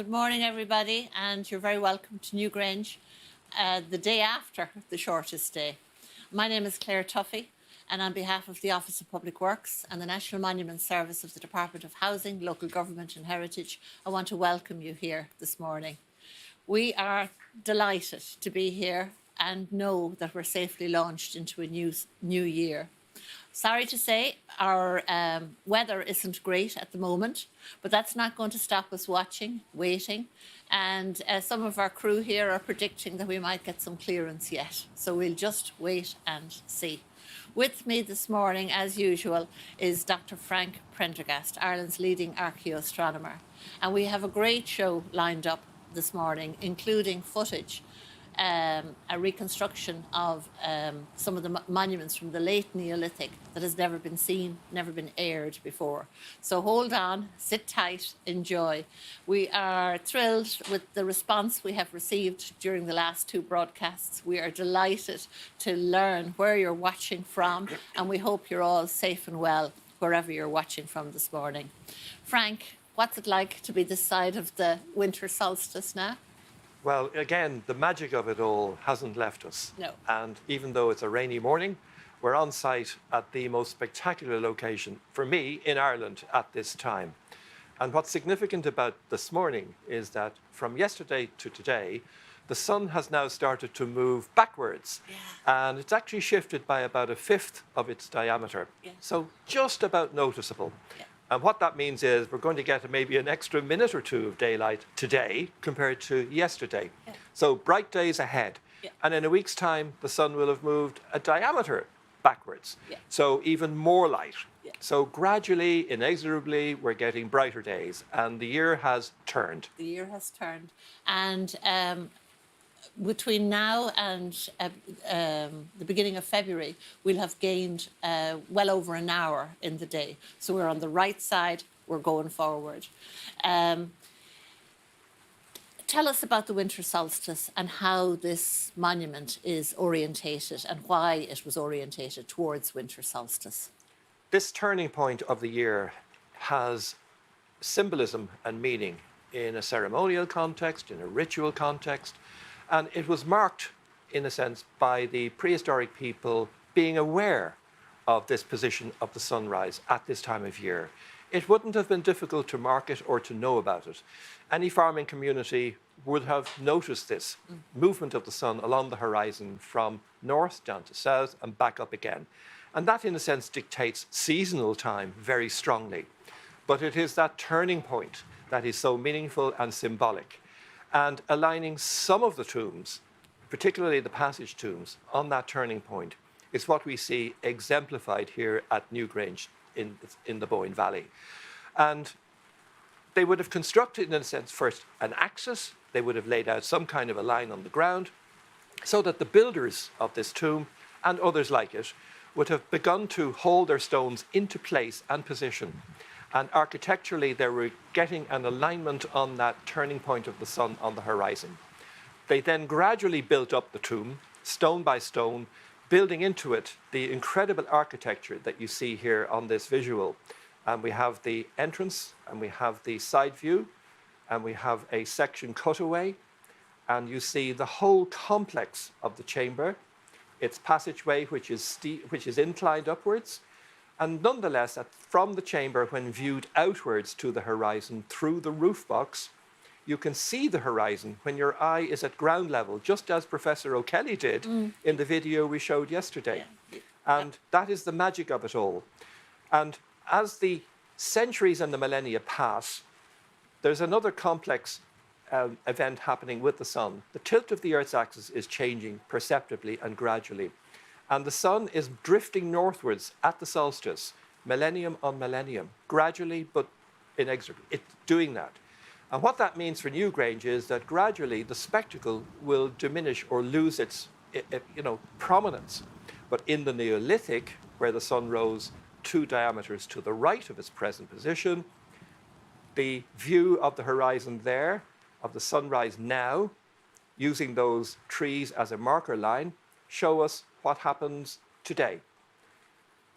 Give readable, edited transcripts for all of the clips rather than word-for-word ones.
Good morning, everybody, and you're very welcome to Newgrange, the day after the shortest day. My name is Claire Tuffy, and on behalf of the Office of Public Works and the National Monument Service of the Department of Housing, Local Government and Heritage, I want to welcome you here this morning. We are delighted to be here and know that we're safely launched into a new year. Sorry to say, our weather isn't great at the moment, but that's not going to stop us watching, waiting. And some of our crew here are predicting that we might get some clearance yet. So we'll just wait and see. With me this morning, as usual, is Dr. Frank Prendergast, Ireland's leading archaeoastronomer. And we have a great show lined up this morning, including footage, a reconstruction of some of the monuments from the late Neolithic that has never been seen, never been aired before. So hold on, sit tight, enjoy. We are thrilled with the response we have received during the last two broadcasts. We are delighted to learn where you're watching from, and we hope you're all safe and well wherever you're watching from this morning. Frank, what's it like to be this side of the winter solstice now? Well, again, the magic of it all hasn't left us. No. And even though it's a rainy morning, we're on site at the most spectacular location, for me, in Ireland at this time. And what's significant about this morning is that from yesterday to today, the sun has now started to move backwards. Yeah. And it's actually shifted by about a fifth of its diameter. Yeah. So just about noticeable. Yeah. And what that means is we're going to get maybe an extra minute or two of daylight today compared to yesterday. Yeah. So bright days ahead. Yeah. And in a week's time, the sun will have moved a diameter backwards. Yeah. So even more light. Yeah. So gradually, inexorably, we're getting brighter days. And the year has turned. The year has turned. And between now and the beginning of February, we'll have gained well over an hour in the day. So we're on the right side, we're going forward. Tell us about the winter solstice and how this monument is orientated and why it was orientated towards winter solstice. This turning point of the year has symbolism and meaning in a ceremonial context, in a ritual context. And it was marked, in a sense, by the prehistoric people being aware of this position of the sunrise at this time of year. It wouldn't have been difficult to mark it or to know about it. Any farming community would have noticed this movement of the sun along the horizon from north down to south and back up again. And that, in a sense, dictates seasonal time very strongly. But it is that turning point that is so meaningful and symbolic. And aligning some of the tombs, particularly the passage tombs, on that turning point is what we see exemplified here at Newgrange in the Bóinne Valley. And they would have constructed, in a sense, first an axis. They would have laid out some kind of a line on the ground so that the builders of this tomb and others like it would have begun to hold their stones into place and position. And architecturally, they were getting an alignment on that turning point of the sun on the horizon. They then gradually built up the tomb, stone by stone, building into it the incredible architecture that you see here on this visual. And we have the entrance, and we have the side view, and we have a section cutaway. And you see the whole complex of the chamber, its passageway, which is inclined upwards. And nonetheless, from the chamber, when viewed outwards to the horizon through the roof box, you can see the horizon when your eye is at ground level, just as Professor O'Kelly did in the video we showed yesterday. Yeah. And that is the magic of it all. And as the centuries and the millennia pass, there's another complex event happening with the sun. The tilt of the Earth's axis is changing perceptibly and gradually. And the sun is drifting northwards at the solstice, millennium on millennium, gradually but inexorably. It's doing that. And what that means for Newgrange is that gradually the spectacle will diminish or lose its prominence. But in the Neolithic, where the sun rose 2 diameters to the right of its present position, the view of the horizon there, of the sunrise now, using those trees as a marker line, show us what happens today.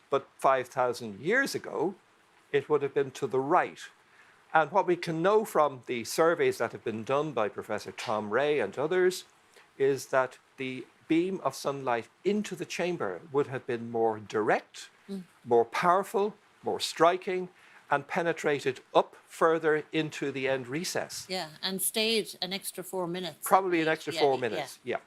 But 5,000 years ago, it would have been to the right. And what we can know from the surveys that have been done by Professor Tom Ray and others is that the beam of sunlight into the chamber would have been more direct, more powerful, more striking, and penetrated up further into the end recess. Yeah, and stayed an extra 4 minutes. Probably an extra 4 minutes, yeah.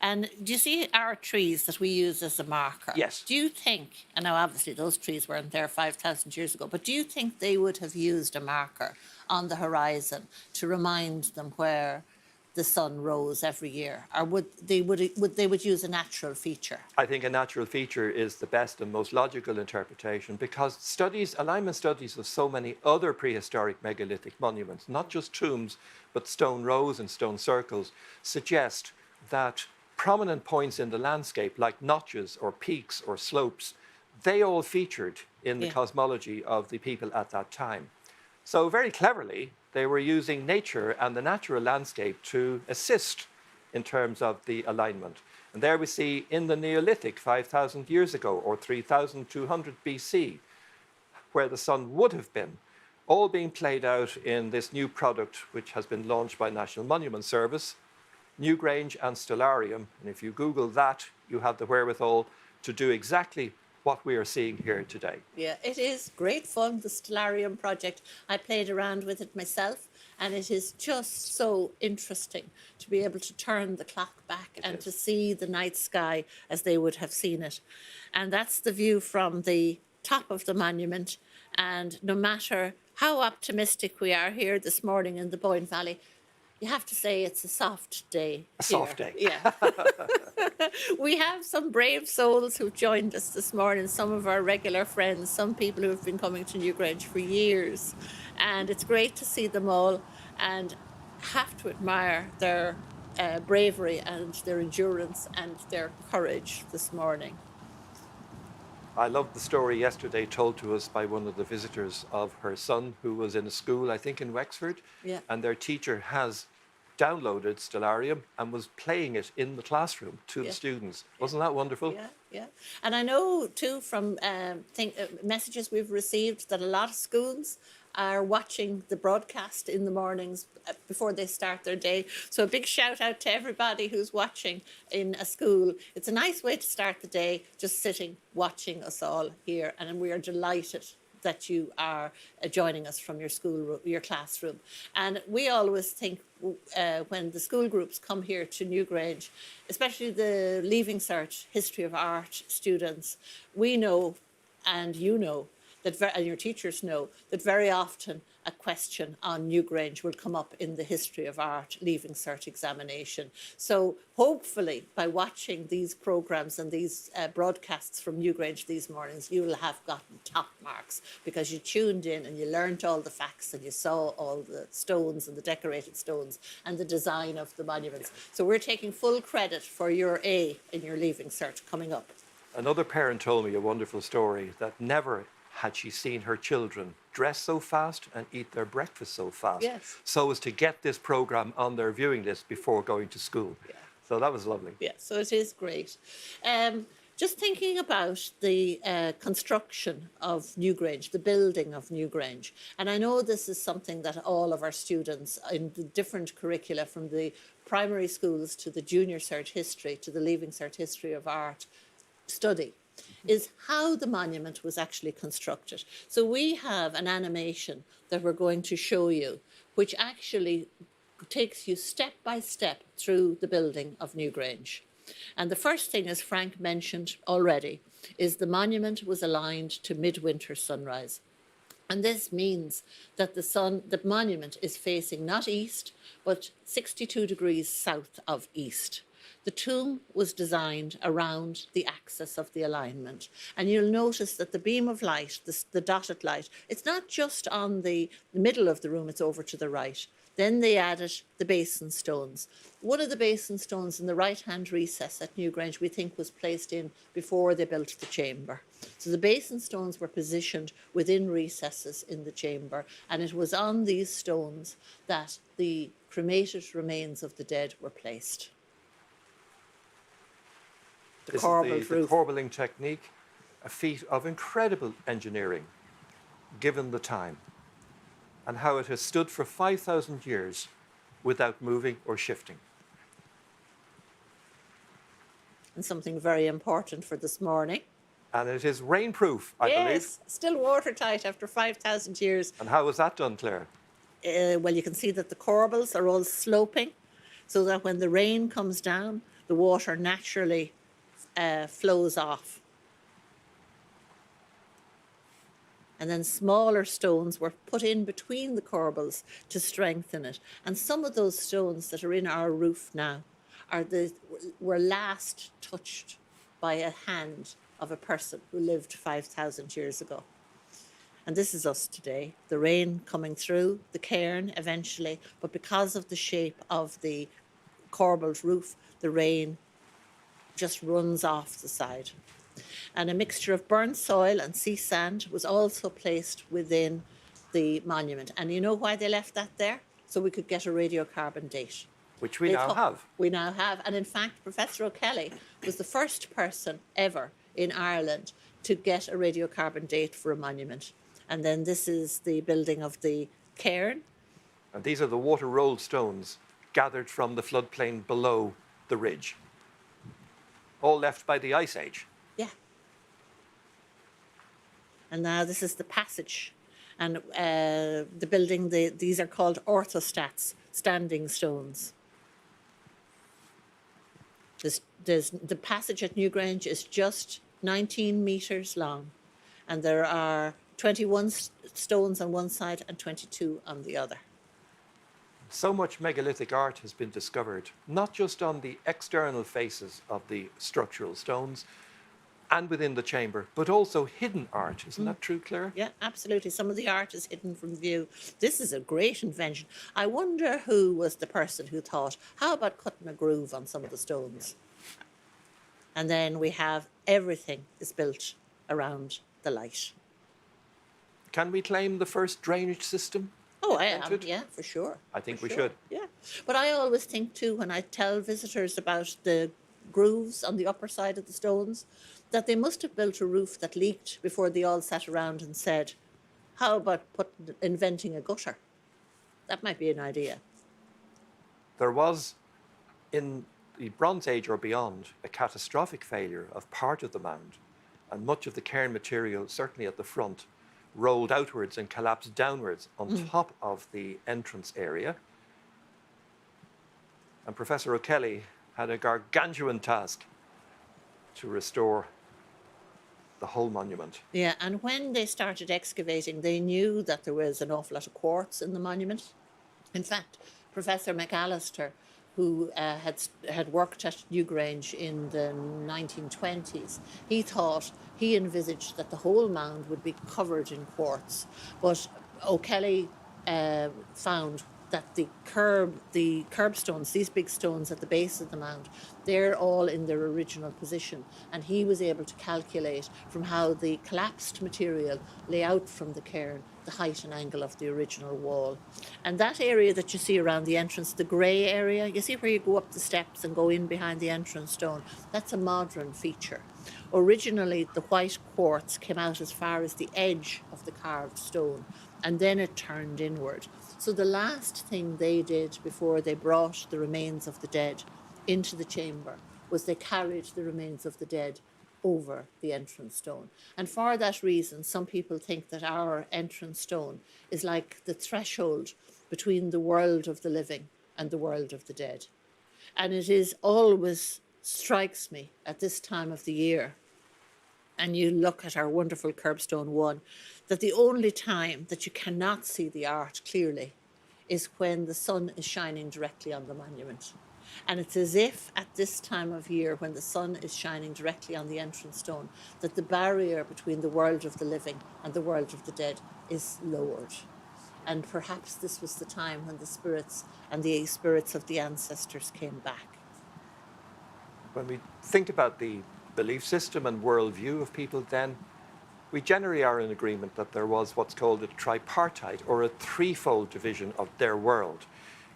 And do you see our trees that we use as a marker? Yes. Do you think, and now obviously those trees weren't there 5,000 years ago, but do you think they would have used a marker on the horizon to remind them where the sun rose every year, or would they use a natural feature? I think a natural feature is the best and most logical interpretation, because alignment studies of so many other prehistoric megalithic monuments, not just tombs, but stone rows and stone circles, suggest that prominent points in the landscape, like notches or peaks or slopes, they all featured in the cosmology of the people at that time. So very cleverly, they were using nature and the natural landscape to assist in terms of the alignment. And there we see in the Neolithic 5,000 years ago, or 3,200 BC, where the sun would have been, all being played out in this new product which has been launched by National Monument Service, Newgrange and Stellarium. And if you Google that, you have the wherewithal to do exactly what we are seeing here today. Yeah, it is great fun, the Stellarium project. I played around with it myself, and it is just so interesting to be able to turn the clock back and to see the night sky as they would have seen it. And that's the view from the top of the monument. And no matter how optimistic we are here this morning in the Boyne Valley, you have to say it's a soft day. Soft day. Yeah. We have some brave souls who've joined us this morning, some of our regular friends, some people who have been coming to Newgrange for years. And it's great to see them all, and have to admire their bravery and their endurance and their courage this morning. I loved the story yesterday told to us by one of the visitors of her son who was in a school, I think in Wexford, and their teacher has downloaded Stellarium and was playing it in the classroom to the students. Wasn't that wonderful? Yeah. And I know too from messages we've received that a lot of schools are watching the broadcast in the mornings before they start their day. So a big shout out to everybody who's watching in a school. It's a nice way to start the day, just sitting, watching us all here. And we are delighted that you are joining us from your school, your classroom. And we always think when the school groups come here to Newgrange, especially the Leaving Cert History of Art students, we know, and you know, and your teachers know, that very often a question on Newgrange will come up in the History of Art Leaving Cert examination. So hopefully by watching these programmes and these broadcasts from Newgrange these mornings, you will have gotten top marks because you tuned in and you learnt all the facts and you saw all the stones and the decorated stones and the design of the monuments. So we're taking full credit for your A in your Leaving Cert coming up. Another parent told me a wonderful story that never had she seen her children dress so fast and eat their breakfast so fast, so as to get this programme on their viewing list before going to school. So that was lovely. Yeah, so it is great. Just thinking about the construction of Newgrange, the building of Newgrange, and I know this is something that all of our students in the different curricula, from the primary schools to the junior cert history to the Leaving Cert History of Art, study, is how the monument was actually constructed. So we have an animation that we're going to show you, which actually takes you step by step through the building of Newgrange. And the first thing, as Frank mentioned already, is the monument was aligned to midwinter sunrise. And this means that the monument is facing not east, but 62 degrees south of east. The tomb was designed around the axis of the alignment. And you'll notice that the beam of light, the dotted light, it's not just on the middle of the room, it's over to the right. Then they added the basin stones. One of the basin stones in the right-hand recess at Newgrange we think was placed in before they built the chamber. So the basin stones were positioned within recesses in the chamber, and it was on these stones that the cremated remains of the dead were placed. This is the corbelling technique, a feat of incredible engineering, given the time. and how it has stood for 5,000 years without moving or shifting. And something very important for this morning. And it is rainproof, I believe. Yes, still watertight after 5,000 years. And how was that done, Claire? Well, you can see that the corbels are all sloping, so that when the rain comes down, the water naturally flows off. And then smaller stones were put in between the corbels to strengthen it. And some of those stones that are in our roof now were last touched by a hand of a person who lived 5,000 years ago. And this is us today, the rain coming through, the cairn eventually, but because of the shape of the corbelled roof, the rain just runs off the side. And a mixture of burnt soil and sea sand was also placed within the monument. And you know why they left that there? So we could get a radiocarbon date. Which we now have. We now have. And in fact, Professor O'Kelly was the first person ever in Ireland to get a radiocarbon date for a monument. And then this is the building of the cairn. And these are the water-rolled stones gathered from the floodplain below the ridge, all left by the Ice Age. Yeah. And now this is the passage. And the building, these are called orthostats, standing stones. The passage at Newgrange is just 19 metres long. And there are 21 stones on one side and 22 on the other. So much megalithic art has been discovered, not just on the external faces of the structural stones and within the chamber, but also hidden art. Isn't that true, Claire? Yeah, absolutely. Some of the art is hidden from view. This is a great invention. I wonder who was the person who thought, how about cutting a groove on some of the stones? And then we have everything is built around the light. Can we claim the first drainage system? Oh, I am, invented? yeah, for sure. I think For we sure, should. Yeah. But I always think too, when I tell visitors about the grooves on the upper side of the stones, that they must have built a roof that leaked before they all sat around and said, how about inventing a gutter? That might be an idea. There was, in the Bronze Age or beyond, a catastrophic failure of part of the mound, and much of the cairn material, certainly at the front, rolled outwards and collapsed downwards on top of the entrance area. And Professor O'Kelly had a gargantuan task to restore the whole monument. Yeah, and when they started excavating, they knew that there was an awful lot of quartz in the monument. In fact, Professor McAllister, who had worked at Newgrange in the 1920s, he envisaged that the whole mound would be covered in quartz. But O'Kelly found that the curb stones, these big stones at the base of the mound, they're all in their original position. And he was able to calculate from how the collapsed material lay out from the cairn the height and angle of the original wall. And that area that you see around the entrance, the grey area, you see where you go up the steps and go in behind the entrance stone, that's a modern feature. Originally, the white quartz came out as far as the edge of the carved stone, and then it turned inward. So the last thing they did before they brought the remains of the dead into the chamber was they carried the remains of the dead over the entrance stone. And for that reason, some people think that our entrance stone is like the threshold between the world of the living and the world of the dead. And it is always strikes me at this time of the year, and you look at our wonderful curbstone one, that the only time that you cannot see the art clearly is when the sun is shining directly on the monument. And it's as if at this time of year, when the sun is shining directly on the entrance stone, that the barrier between the world of the living and the world of the dead is lowered. And perhaps this was the time when the spirits and the spirits of the ancestors came back. When we think about the belief system and worldview of people then, we generally are in agreement that there was what's called a tripartite or a threefold division of their world.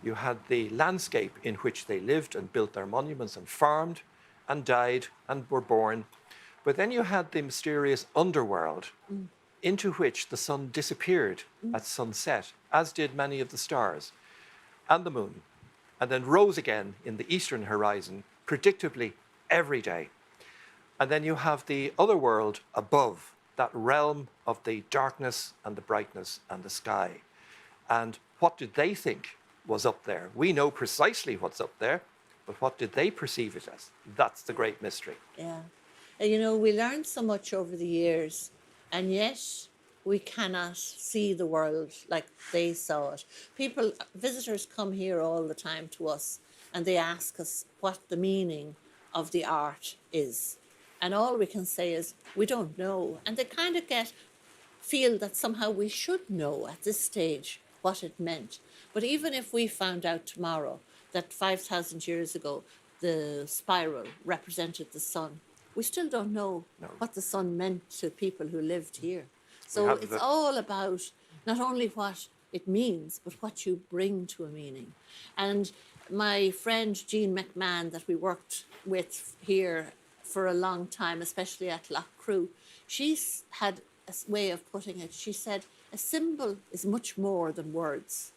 You had the landscape in which they lived and built their monuments and farmed and died and were born. But then you had the mysterious underworld into which the sun disappeared at sunset as did many of the stars and the moon, and then rose again in the eastern horizon, predictably every day. And then you have the other world above, that realm of the darkness and the brightness and the sky. And what did they think was up there? We know precisely what's up there, but what did they perceive it as? That's the great mystery. Yeah. And, you know, we learned so much over the years, and yet we cannot see the world like they saw it. Visitors come here all the time to us, and they ask us what the meaning of the art is. And all we can say is, we don't know. And they kind of feel that somehow we should know at this stage what it meant. But even if we found out tomorrow that 5,000 years ago the spiral represented the sun, we still don't know what the sun meant to people who lived here. So it's all about not only what it means, but what you bring to a meaning. And my friend Jean McMahon, that we worked with here for a long time, especially at Lough Crew, she's had a way of putting it. She said, a symbol is much more than words.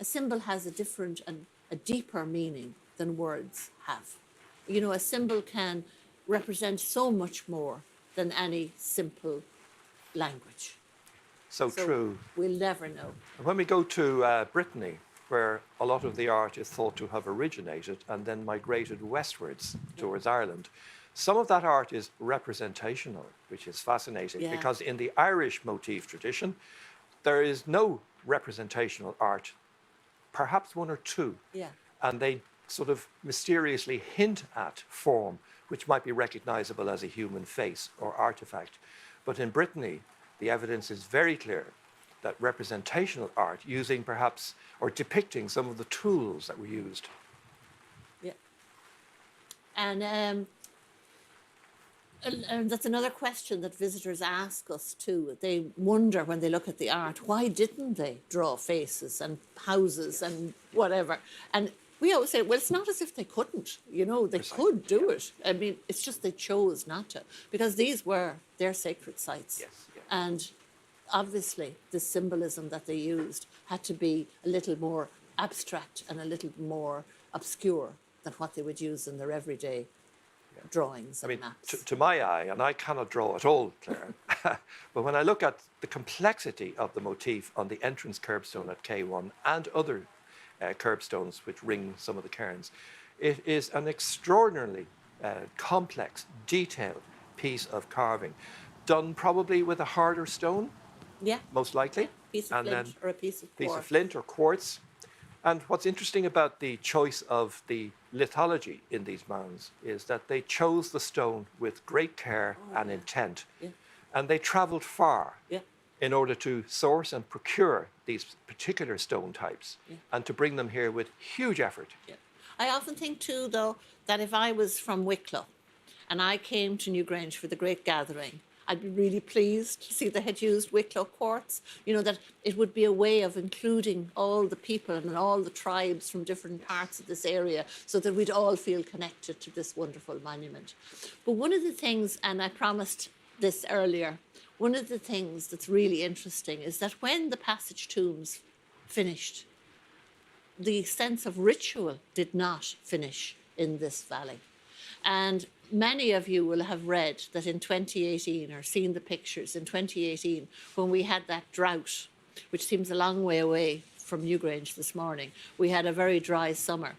A symbol has a different and a deeper meaning than words have. You know, a symbol can represent so much more than any simple language. So true. We'll never know. When we go to Brittany, where a lot of the art is thought to have originated and then migrated westwards towards Ireland, some of that art is representational, which is fascinating, because in the Irish motif tradition, there is no representational art, perhaps one or two. Yeah. And they sort of mysteriously hint at form, which might be recognizable as a human face or artifact. But in Brittany, the evidence is very clear that representational art, using perhaps, or depicting some of the tools that were used. Yeah. And that's another question that visitors ask us too. They wonder when they look at the art, why didn't they draw faces and houses and whatever? And we always say, well, it's not as if they couldn't, you know, they could do it. I mean, it's just they chose not to, because these were their sacred sites. Yes. And obviously the symbolism that they used had to be a little more abstract and a little more obscure than what they would use in their everyday drawings and maps. To my eye, and I cannot draw at all, Claire, but when I look at the complexity of the motif on the entrance curbstone at K1 and other curbstones which ring some of the cairns, it is an extraordinarily complex, detailed piece of carving, done probably with a harder stone, most likely. Piece of flint or a piece of quartz. Piece of flint or quartz. And what's interesting about the choice of the lithology in these mounds is that they chose the stone with great care and intent. And they travelled far in order to source and procure these particular stone types and to bring them here with huge effort. I often think too, though, that if I was from Wicklow and I came to Newgrange for the great gathering, I'd be really pleased to see they had used Wicklow quartz. You know, that it would be a way of including all the people and all the tribes from different parts of this area so that we'd all feel connected to this wonderful monument. But one of the things, and I promised this earlier, one of the things that's really interesting is that when the passage tombs finished, the sense of ritual did not finish in this valley. And many of you will have read that in 2018, or seen the pictures in 2018, when we had that drought, which seems a long way away from Newgrange this morning, we had a very dry summer.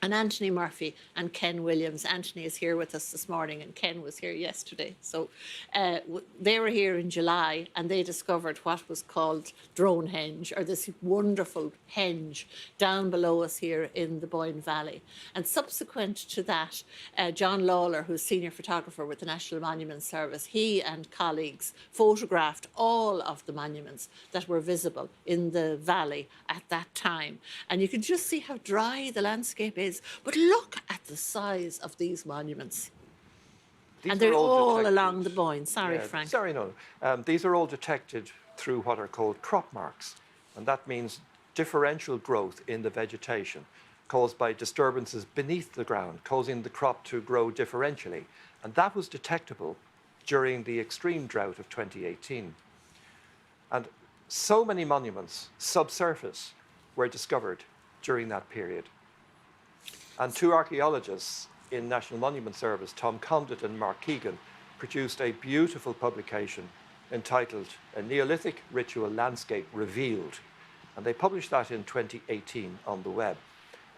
And Anthony Murphy and Ken Williams, Anthony is here with us this morning and Ken was here yesterday. So they were here in July and they discovered what was called Drone Henge, or this wonderful henge down below us here in the Bóinne Valley. And subsequent to that, John Lawler, who's senior photographer with the National Monument Service, he and colleagues photographed all of the monuments that were visible in the valley at that time. And you can just see how dry the landscape is. But look at the size of these monuments. And they're all along the Bóinne. Sorry, Frank. Sorry, no. These are all detected through what are called crop marks. And that means differential growth in the vegetation caused by disturbances beneath the ground, causing the crop to grow differentially. And that was detectable during the extreme drought of 2018. And so many monuments subsurface were discovered during that period. And two archaeologists in National Monument Service, Tom Condit and Mark Keegan, produced a beautiful publication entitled A Neolithic Ritual Landscape Revealed. And they published that in 2018 on the web.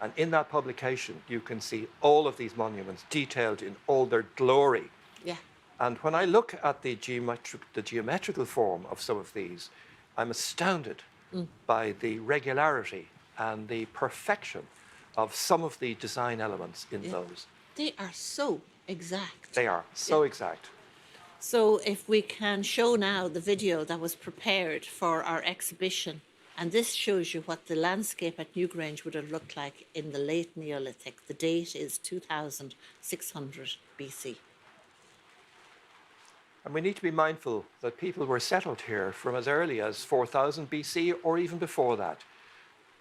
And in that publication, you can see all of these monuments detailed in all their glory. Yeah. And when I look at the geometrical form of some of these, I'm astounded by the regularity and the perfection of some of the design elements in those. They are so exact. They are so exact. So if we can show now the video that was prepared for our exhibition, and this shows you what the landscape at Newgrange would have looked like in the late Neolithic. The date is 2600 BC. And we need to be mindful that people were settled here from as early as 4000 BC or even before that.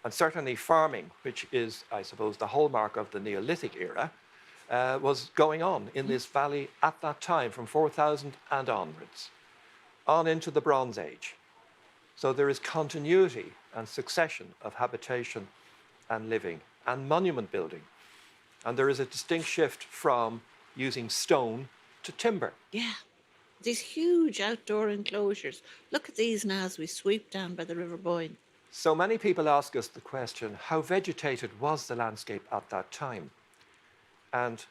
And certainly farming, which is, I suppose, the hallmark of the Neolithic era, was going on in this valley at that time from 4000 and onwards, on into the Bronze Age. So there is continuity and succession of habitation and living and monument building. And there is a distinct shift from using stone to timber. Yeah, these huge outdoor enclosures. Look at these now as we sweep down by the River Boyne. So many people ask us the question, how vegetated was the landscape at that time? And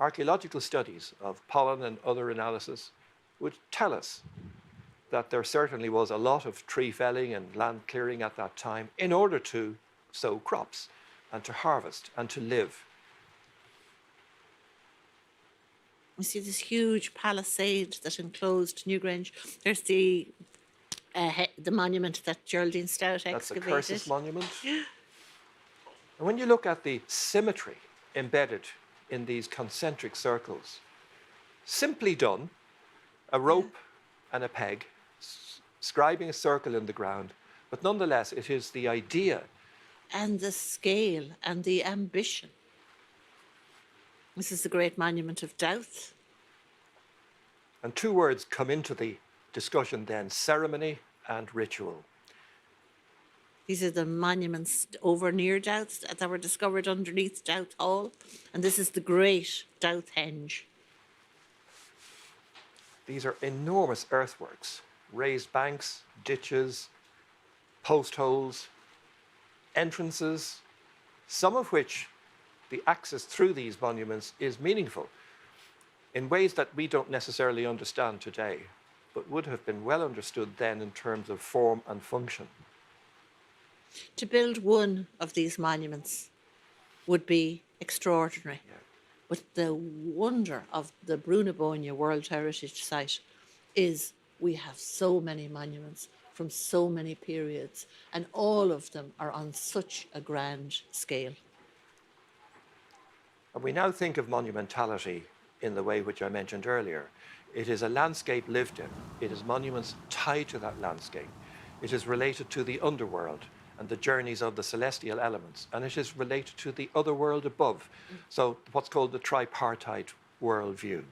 archaeological studies of pollen and other analysis would tell us that there certainly was a lot of tree felling and land clearing at that time in order to sow crops and to harvest and to live. We see this huge palisade that enclosed Newgrange. There's the monument that Geraldine Stout That's the excavated. Cursus monument. And when you look at the symmetry embedded in these concentric circles, simply done, a rope and a peg, scribing a circle in the ground, but nonetheless it is the idea. And the scale and the ambition. This is the great monument of Doubt. And two words come into the discussion then, ceremony and ritual. These are the monuments over near Doubt that were discovered underneath Doubt Hall. And this is the great Doubt Henge. These are enormous earthworks, raised banks, ditches, post holes, entrances, some of which the access through these monuments is meaningful in ways that we don't necessarily understand today, but would have been well understood then in terms of form and function. To build one of these monuments would be extraordinary. Yeah. But the wonder of the Bóinne World Heritage Site is we have so many monuments from so many periods, and all of them are on such a grand scale. And we now think of monumentality in the way which I mentioned earlier. It is a landscape lived in. It is monuments tied to that landscape. It is related to the underworld and the journeys of the celestial elements, and it is related to the other world above. So what's called the tripartite worldview.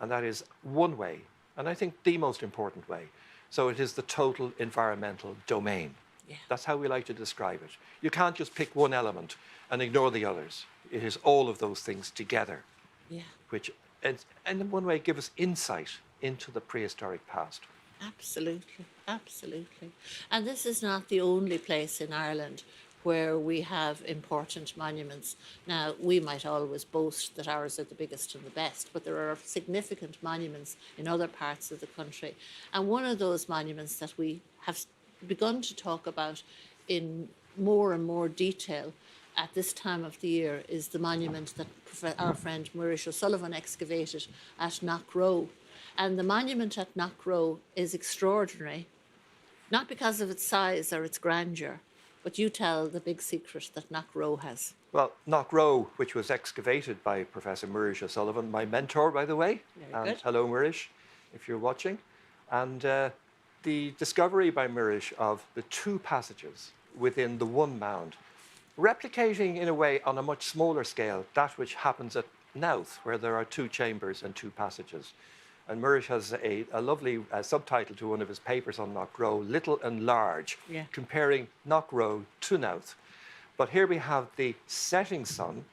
And that is one way, and I think the most important way. So it is the total environmental domain. Yeah. That's how we like to describe it. You can't just pick one element and ignore the others. It is all of those things together, Yeah, which, and in one way, give us insight into the prehistoric past. absolutely, absolutely. And this is not the only place in Ireland where we have important monuments. Now, we might always boast that ours are the biggest and the best, but there are significant monuments in other parts of the country. And one of those monuments that we have begun to talk about in more and more detail at this time of the year is the monument that our friend Murish O'Sullivan excavated at Knockrow. And the monument at Knockrow is extraordinary, not because of its size or its grandeur, but you tell the big secret that Knockrow has. Well, Knockrow, which was excavated by Professor Murish O'Sullivan, my mentor, by the way. Very good. Hello, Murish, if you're watching. And the discovery by Murish of the two passages within the one mound, replicating in a way on a much smaller scale that which happens at Knowth, where there are two chambers and two passages. And Murray has a lovely subtitle to one of his papers on Knockrow, Little and Large, Yeah. comparing Knockrow to Nouth. But here we have the setting sun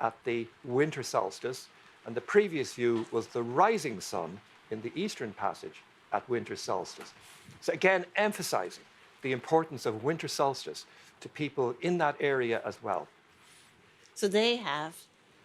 at the winter solstice, and the previous view was the rising sun in the eastern passage at winter solstice. So again, emphasizing the importance of winter solstice to people in that area as well. So they have,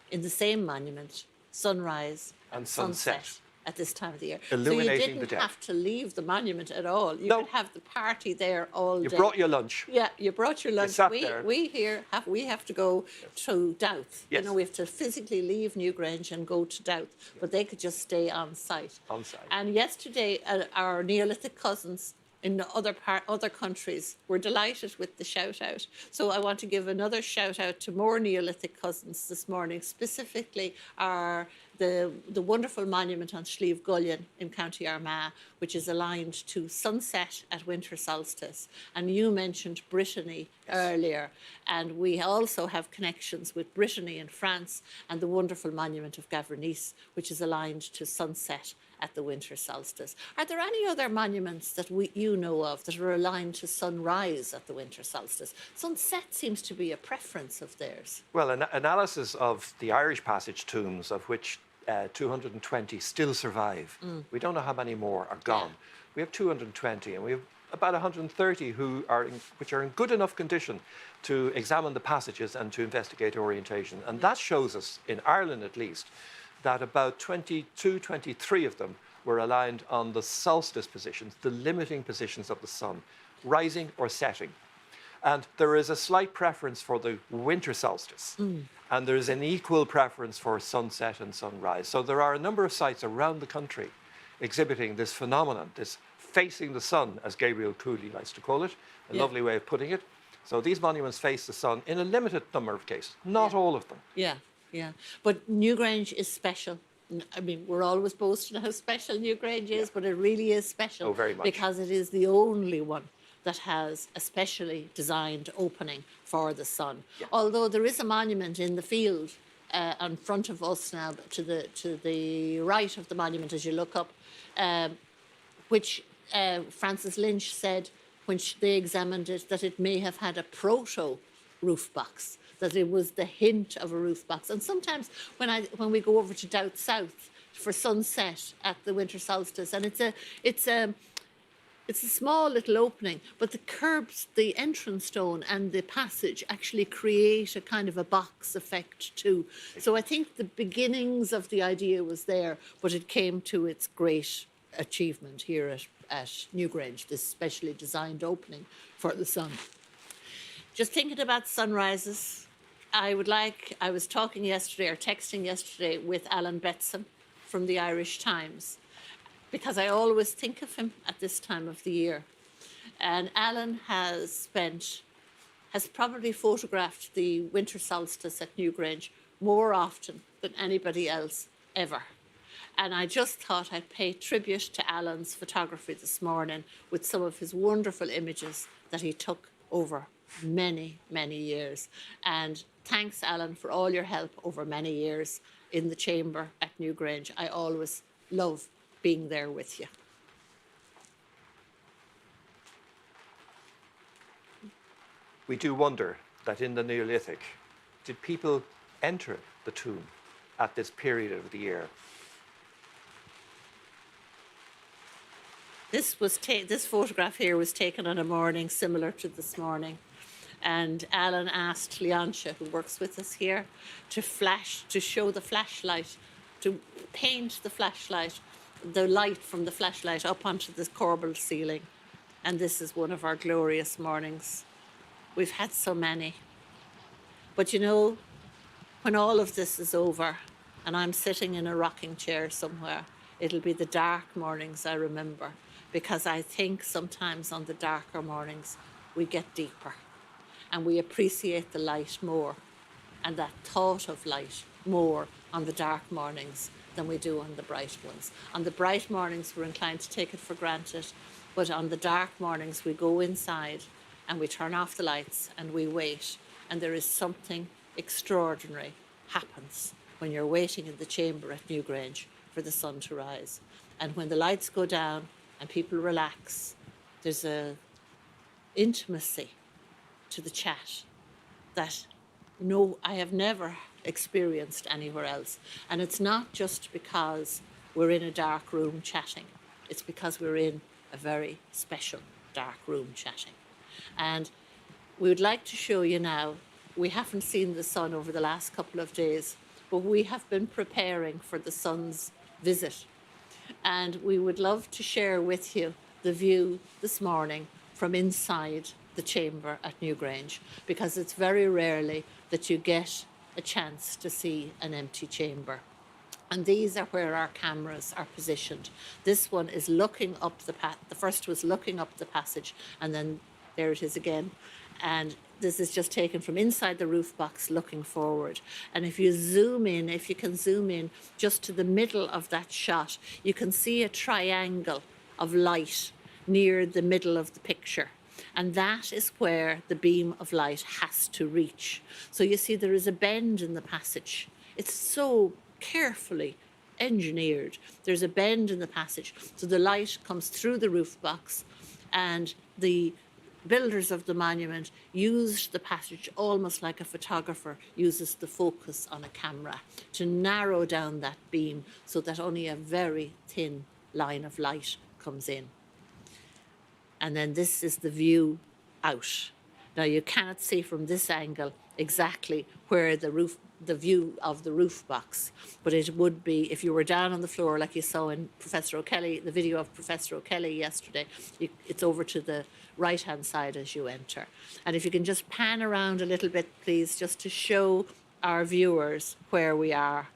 in the same monument, sunrise And sunset sunset. at this time of the year. Illuminating so the you didn't dead. have to leave the monument at all. You No. could have the party there all You day. brought your lunch. Yeah, you brought your lunch. sat we there. we here have to go to Douth. Yes. You know, we have to physically leave Newgrange and go to Douth, but they could just stay on site. On site. And yesterday, our Neolithic cousins in the other countries were delighted with the shout out. So I want to give another shout out to more Neolithic cousins this morning, specifically the wonderful monument on Slieve Gullion in County Armagh, which is aligned to sunset at winter solstice. And you mentioned Brittany earlier, and we also have connections with Brittany in France and the wonderful monument of Gavronis, which is aligned to sunset at the winter solstice. Are there any other monuments that you know of that are aligned to sunrise at the winter solstice? Sunset seems to be a preference of theirs. Well, an analysis of the Irish Passage tombs, of which 220 still survive. We don't know how many more are gone. We have 220, and we have about 130 which are in good enough condition to examine the passages and to investigate orientation. And that shows us, in Ireland at least, that about 22, 23 of them were aligned on the solstice positions, the limiting positions of the sun, rising or setting. And there is a slight preference for the winter solstice, and there's an equal preference for sunset and sunrise. So there are a number of sites around the country exhibiting this phenomenon, this facing the sun, as Gabriel Cooley likes to call it, a lovely way of putting it. So these monuments face the sun in a limited number of cases, not all of them. Yeah, yeah. But Newgrange is special. I mean, we're always boasting how special Newgrange is, but it really is special. Oh, very much. Because it is the only one that has a specially designed opening for the sun. Yeah. Although there is a monument in the field in front of us now, to the right of the monument as you look up, which Francis Lynch said when they examined it that it may have had a proto roof box, that it was the hint of a roof box. And sometimes when we go over to Douth South for sunset at the winter solstice, and it's a small little opening, but the curbs, the entrance stone and the passage actually create a kind of a box effect too. So I think the beginnings of the idea was there, but it came to its great achievement here at Newgrange, this specially designed opening for the sun. Just thinking about sunrises, I was talking yesterday or texting yesterday with Alan Betson from the Irish Times, because I always think of him at this time of the year. And Alan has probably photographed the winter solstice at Newgrange more often than anybody else ever. And I just thought I'd pay tribute to Alan's photography this morning with some of his wonderful images that he took over many, many years. And thanks, Alan, for all your help over many years in the chamber at Newgrange. I always love being there with you. We do wonder that in the Neolithic, did people enter the tomb at this period of the year? This photograph here was taken on a morning similar to this morning. And Alan asked Leontia, who works with us here, to show the flashlight, to paint the light from the flashlight up onto this corbelled ceiling. And this is one of our glorious mornings. We've had so many. But you know, when all of this is over and I'm sitting in a rocking chair somewhere, it'll be the dark mornings I remember, because I think sometimes on the darker mornings we get deeper and we appreciate the light more and that thought of light more on the dark mornings than we do on the bright ones. On the bright mornings we're inclined to take it for granted, but on the dark mornings we go inside and we turn off the lights and we wait, and there is something extraordinary happens when you're waiting in the chamber at Newgrange for the sun to rise. And when the lights go down and people relax, there's a intimacy to the chat that no, I have never experienced anywhere else. And it's not just because we're in a dark room chatting. It's because we're in a very special dark room chatting. And we would like to show you now, we haven't seen the sun over the last couple of days, but we have been preparing for the sun's visit. And we would love to share with you the view this morning from inside the chamber at Newgrange, because it's very rarely that you get a chance to see an empty chamber. And these are where our cameras are positioned. This one is looking up the first was looking up the passage, and then there it is again. And this is just taken from inside the roof box looking forward. And if you zoom in, if you can zoom in just to the middle of that shot, you can see a triangle of light near the middle of the picture. And that is where the beam of light has to reach. So you see there is a bend in the passage. It's so carefully engineered. There's a bend in the passage. So the light comes through the roof box, and the builders of the monument used the passage almost like a photographer uses the focus on a camera to narrow down that beam so that only a very thin line of light comes in. And then this is the view out. Now you cannot see from this angle exactly where the view of the roof box, but it would be, if you were down on the floor like you saw in Professor O'Kelly, the video of Professor O'Kelly yesterday, it's over to the right hand side as you enter. And if you can just pan around a little bit, please, just to show our viewers where we are.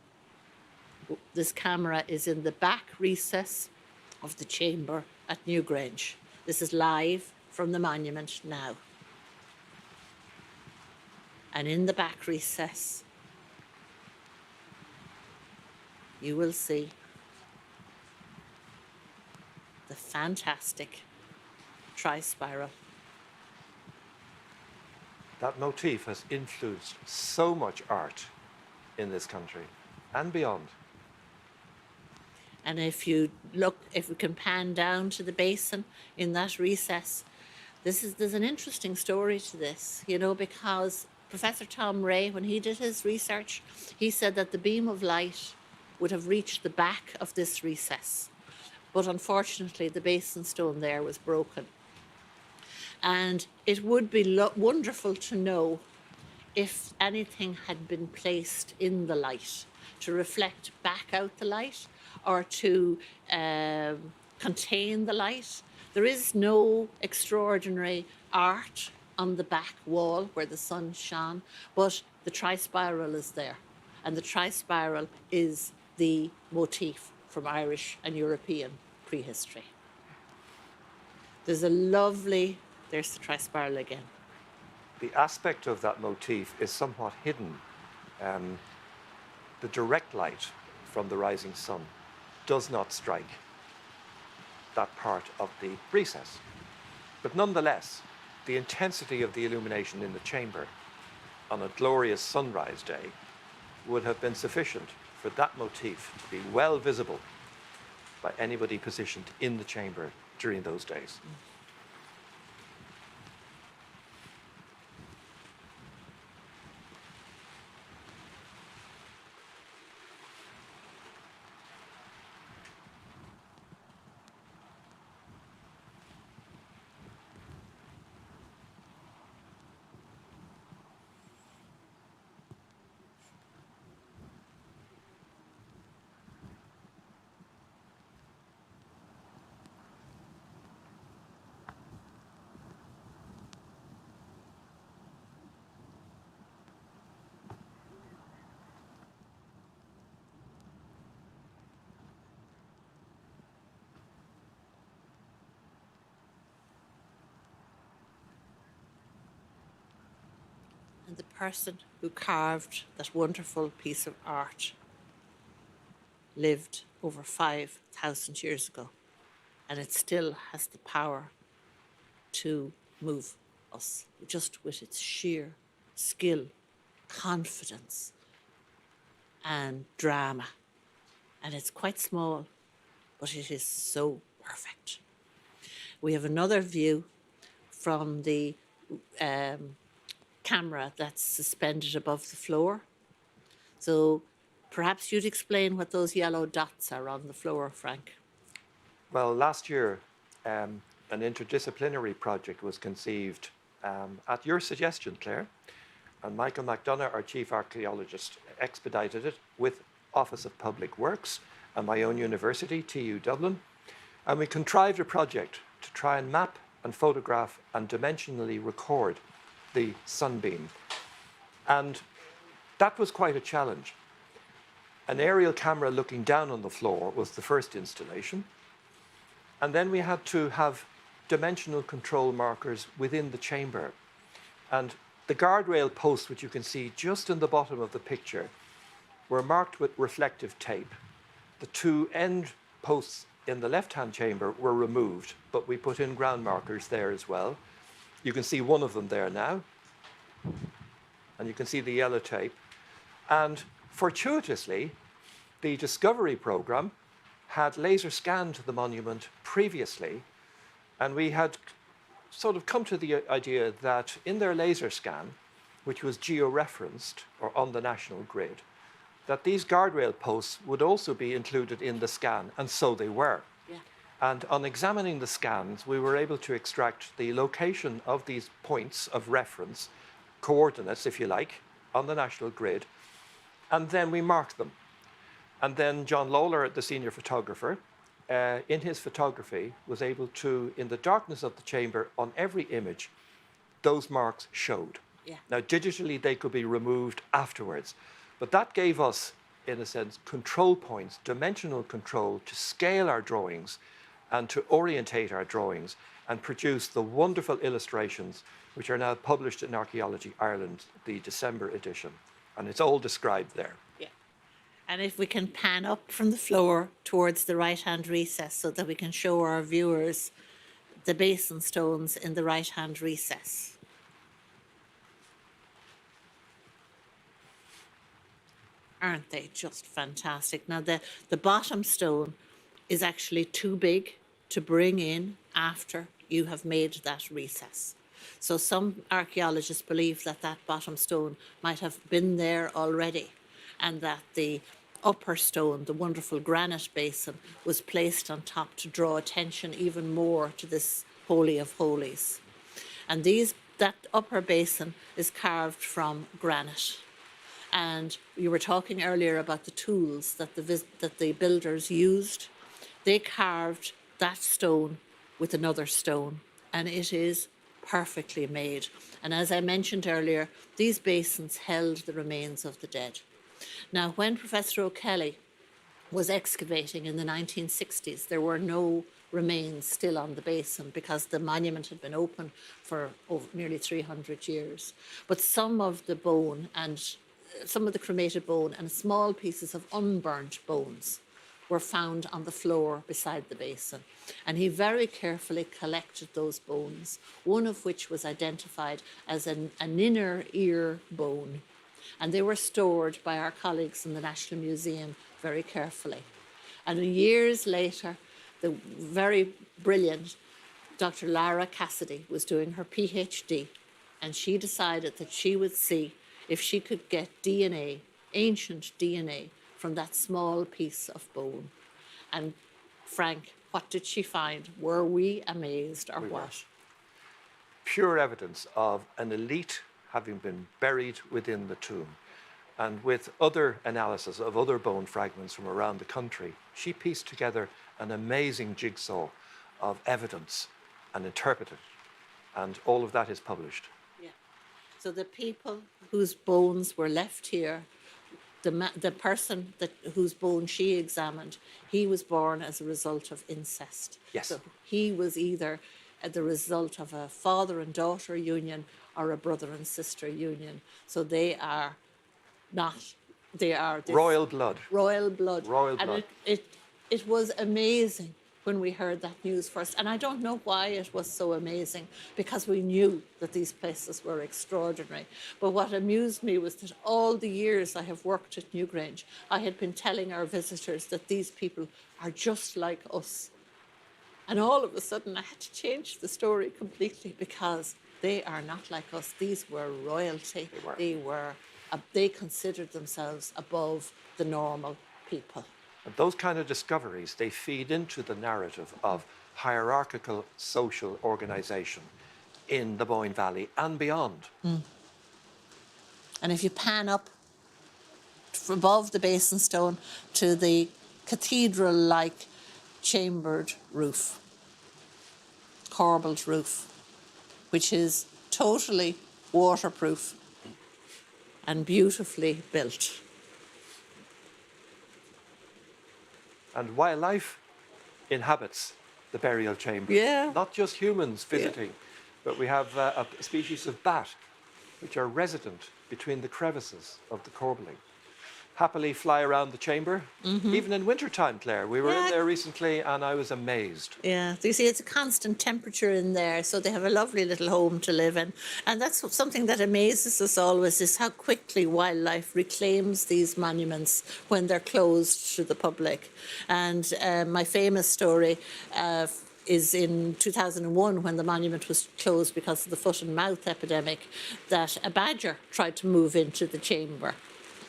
This camera is in the back recess of the chamber at Newgrange. This is live from the monument now. And in the back recess, you will see the fantastic tri-spiral. That motif has influenced so much art in this country and beyond. And if you look, if we can pan down to the basin in that recess, there's an interesting story to this, you know, because Professor Tom Ray, when he did his research, he said that the beam of light would have reached the back of this recess. But unfortunately, the basin stone there was broken. And it would be wonderful to know if anything had been placed in the light to reflect back out the light or to contain the light. There is no extraordinary art on the back wall where the sun shone, but the tri-spiral is there. And the tri-spiral is the motif from Irish and European prehistory. There's a lovely, there's the tri-spiral again. The aspect of that motif is somewhat hidden. The direct light from the rising sun does not strike that part of the recess. But nonetheless, the intensity of the illumination in the chamber on a glorious sunrise day would have been sufficient for that motif to be well visible by anybody positioned in the chamber during those days. And the person who carved that wonderful piece of art lived over 5,000 years ago, and it still has the power to move us just with its sheer skill, confidence, and drama. And it's quite small, but it is so perfect. We have another view from the camera that's suspended above the floor. So perhaps you'd explain what those yellow dots are on the floor, Frank. Well, last year, an interdisciplinary project was conceived at your suggestion, Claire, and Michael McDonough, our chief archaeologist, expedited it with Office of Public Works and my own university, TU Dublin, and we contrived a project to try and map and photograph and dimensionally record the sunbeam. And that was quite a challenge. An aerial camera looking down on the floor was the first installation. And then we had to have dimensional control markers within the chamber. And the guardrail posts, which you can see just in the bottom of the picture, were marked with reflective tape. The two end posts in the left-hand chamber were removed, but we put in ground markers there as well. You can see one of them there now. And you can see the yellow tape. And fortuitously, the Discovery programme had laser scanned the monument previously, and we had sort of come to the idea that in their laser scan, which was geo-referenced or on the national grid, that these guardrail posts would also be included in the scan, and so they were. Yeah. And on examining the scans, we were able to extract the location of these points of reference, coordinates, if you like, on the national grid, and then we marked them. And then John Lawler, the senior photographer, in his photography, was able to, in the darkness of the chamber, on every image, those marks showed. Yeah. Now, digitally, they could be removed afterwards. But that gave us, in a sense, control points, dimensional control to scale our drawings and to orientate our drawings and produce the wonderful illustrations which are now published in Archaeology Ireland, the December edition. And it's all described there. Yeah. And if we can pan up from the floor towards the right-hand recess so that we can show our viewers the Basin Stones in the right-hand recess. Aren't they just fantastic? Now, the bottom stone is actually too big to bring in after you have made that recess. So some archaeologists believe that that bottom stone might have been there already, and that the upper stone, the wonderful granite basin, was placed on top to draw attention even more to this Holy of Holies. And that upper basin is carved from granite. And you were talking earlier about the tools that the builders used. They carved that stone with another stone, and it is perfectly made. And as I mentioned earlier, these basins held the remains of the dead. Now, when Professor O'Kelly was excavating in the 1960s, there were no remains still on the basin because the monument had been open for nearly 300 years. But some of the bone and some of the cremated bone and small pieces of unburnt bones were found on the floor beside the basin. And he very carefully collected those bones, one of which was identified as an inner ear bone. And they were stored by our colleagues in the National Museum very carefully. And years later, the very brilliant Dr. Lara Cassidy was doing her PhD, and she decided that she would see if she could get DNA, ancient DNA, from that small piece of bone. And Frank, what did she find? Were we amazed or what? Pure evidence of an elite having been buried within the tomb. And with other analysis of other bone fragments from around the country, she pieced together an amazing jigsaw of evidence and interpreted it. And all of that is published. Yeah. So the people whose bones were left here, the person whose bone she examined, he was born as a result of incest. Yes. So he was either the result of a father and daughter union or a brother and sister union. So they are not, they are this royal blood. Royal blood. Royal blood. And it was amazing when we heard that news first. And I don't know why it was so amazing, because we knew that these places were extraordinary. But what amused me was that all the years I have worked at Newgrange, I had been telling our visitors that these people are just like us. And all of a sudden I had to change the story completely, because they are not like us. These were royalty. They considered themselves above the normal people. And those kind of discoveries, they feed into the narrative of hierarchical social organization in the Boyne Valley and beyond. And if you pan up from above the Basin Stone to the cathedral-like chambered roof, corbelled roof, which is totally waterproof and beautifully built. And wildlife inhabits the burial chamber. Yeah. Not just humans visiting, but we have a species of bat, which are resident between the crevices of the corbelling. Happily fly around the chamber, even in wintertime, Claire. We were in there recently and I was amazed. Yeah, so you see, it's a constant temperature in there, so they have a lovely little home to live in. And that's something that amazes us always, is how quickly wildlife reclaims these monuments when they're closed to the public. And my famous story is in 2001, when the monument was closed because of the foot and mouth epidemic, that a badger tried to move into the chamber.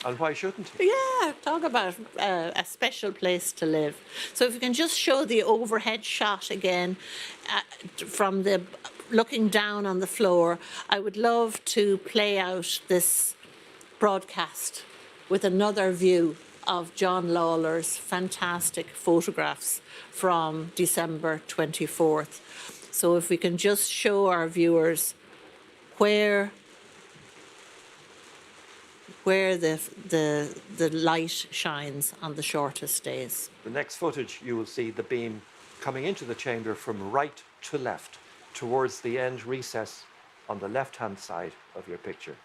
And why shouldn't he? Yeah, talk about a special place to live. So if you can just show the overhead shot again, from the looking down on the floor, I would love to play out this broadcast with another view of John Lawler's fantastic photographs from December 24th. So if we can just show our viewers where the light shines on the shortest days. The next footage, you will see the beam coming into the chamber from right to left, towards the end recess on the left-hand side of your picture.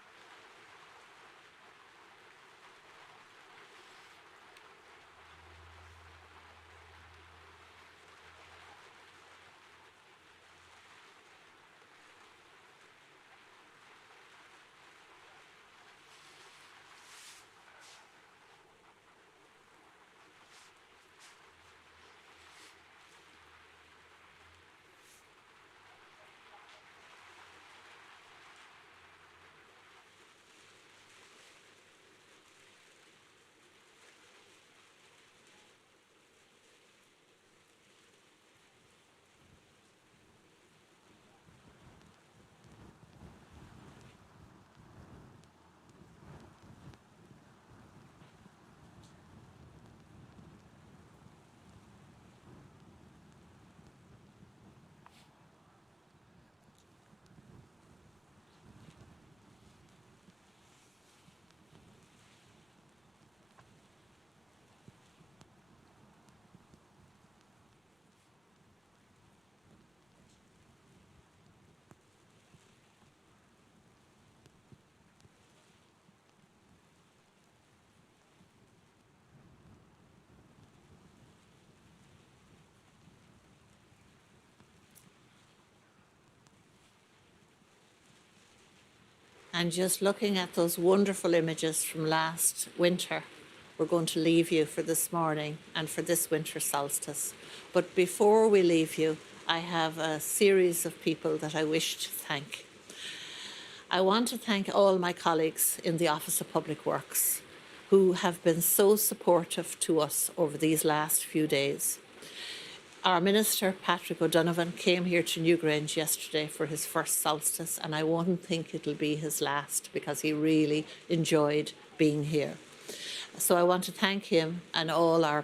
And just looking at those wonderful images from last winter, we're going to leave you for this morning and for this winter solstice. But before we leave you, I have a series of people that I wish to thank. I want to thank all my colleagues in the Office of Public Works who have been so supportive to us over these last few days. Our Minister, Patrick O'Donovan, came here to Newgrange yesterday for his first solstice, and I won't think it'll be his last, because he really enjoyed being here. So I want to thank him and all our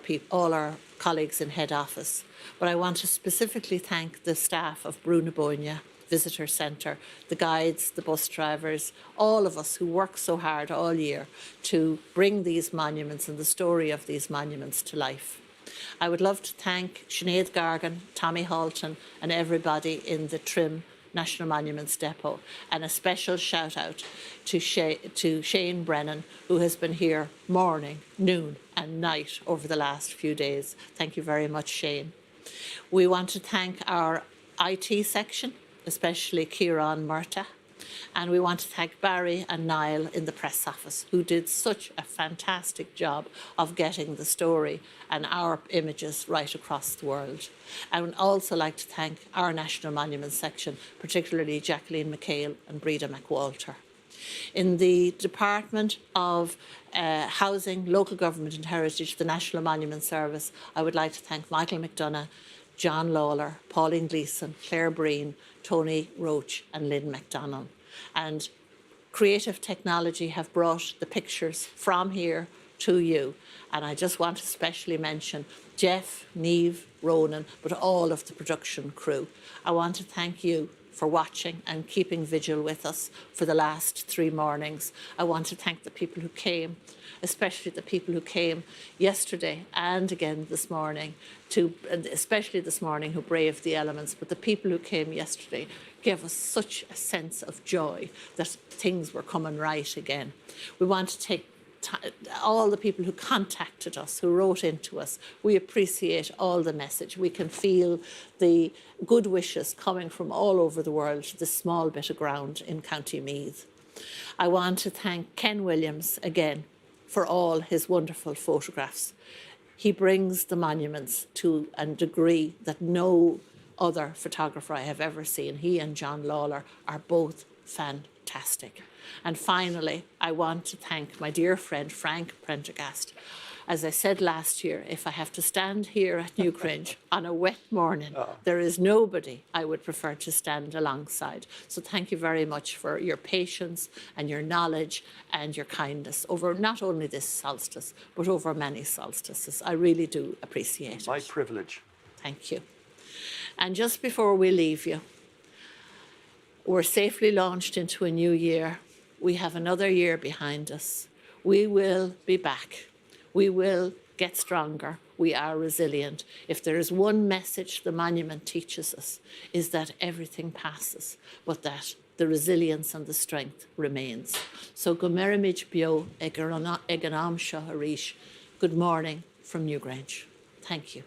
colleagues in head office. But I want to specifically thank the staff of Bóinne Visitor Centre, the guides, the bus drivers, all of us who work so hard all year to bring these monuments and the story of these monuments to life. I would love to thank Sinead Gargan, Tommy Halton and everybody in the Trim National Monuments Depot, and a special shout out to Shane Brennan, who has been here morning, noon and night over the last few days. Thank you very much, Shane. We want to thank our IT section, especially Kieran Murta. And we want to thank Barry and Niall in the press office, who did such a fantastic job of getting the story and our images right across the world. I would also like to thank our National Monuments section, particularly Jacqueline McHale and Breda McWalter. In the Department of Housing, Local Government and Heritage, the National Monument Service, I would like to thank Michael McDonough, John Lawler, Pauline Gleeson, Claire Breen, Tony Roach and Lynn MacDonald. And creative technology have brought the pictures from here to you. And I just want to especially mention Jeff, Niamh, Ronan, but all of the production crew. I want to thank you for watching and keeping vigil with us for the last 3 mornings. I want to thank the people who came, especially the people who came yesterday and again this morning, especially this morning, who braved the elements. But the people who came yesterday gave us such a sense of joy that things were coming right again. We want to take all the people who contacted us, who wrote into us. We appreciate all the message. We can feel the good wishes coming from all over the world to this small bit of ground in County Meath. I want to thank Ken Williams again for all his wonderful photographs. He brings the monuments to a degree that no other photographer I have ever seen. He and John Lawler are both fantastic. And finally, I want to thank my dear friend Frank Prendergast. As I said last year, if I have to stand here at Newgrange on a wet morning, there is nobody I would prefer to stand alongside. So thank you very much for your patience and your knowledge and your kindness over not only this solstice, but over many solstices. I really do appreciate it. My privilege. Thank you. And just before we leave you, we're safely launched into a new year. We have another year behind us. We will be back. We will get stronger. We are resilient. If there is one message the monument teaches us, is that everything passes, but that the resilience and the strength remains. So go merimid bio eganam shah harish. Good morning from Newgrange. Thank you.